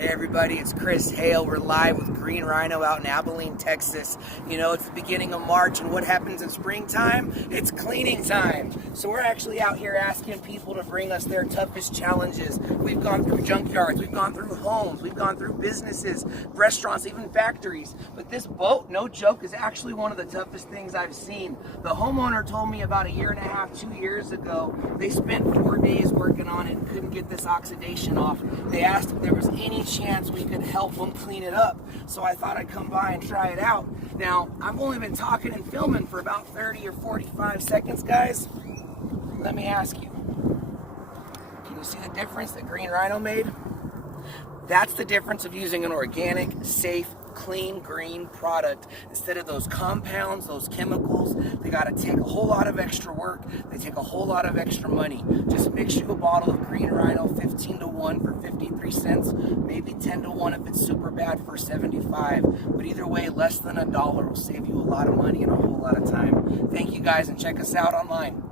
Hey everybody, it's Chris Hale. We're live with Green Rhino out in Abilene, Texas. You know, it's the beginning of March, and what happens in springtime? It's cleaning time. So we're actually out here asking people to bring us their toughest challenges. We've gone through junkyards, we've gone through homes, we've gone through businesses, restaurants, even factories. But this boat, no joke, is actually one of the toughest things I've seen. The homeowner told me about a year and a half, 2 years ago, they spent 4 days working on it and couldn't get this oxidation off. They asked if there was any chance we could help them clean it up. So I thought I'd come by and try it out. Now, I've only been talking and filming for about 30 or 45 seconds, guys. Let me ask you, can you see the difference that Green Rhino made? That's the difference of using an organic, safe, clean, green product instead of those compounds, those chemicals. They got to take a whole lot of extra work. They take a whole lot of extra money. Just mix you a bottle of Green Rhino 15 to 1 for 53 cents, maybe 10 to 1 if it's super bad for 75. But either way, less than $1 will save you a lot of money and a whole lot of time. Thank you guys, and check us out online.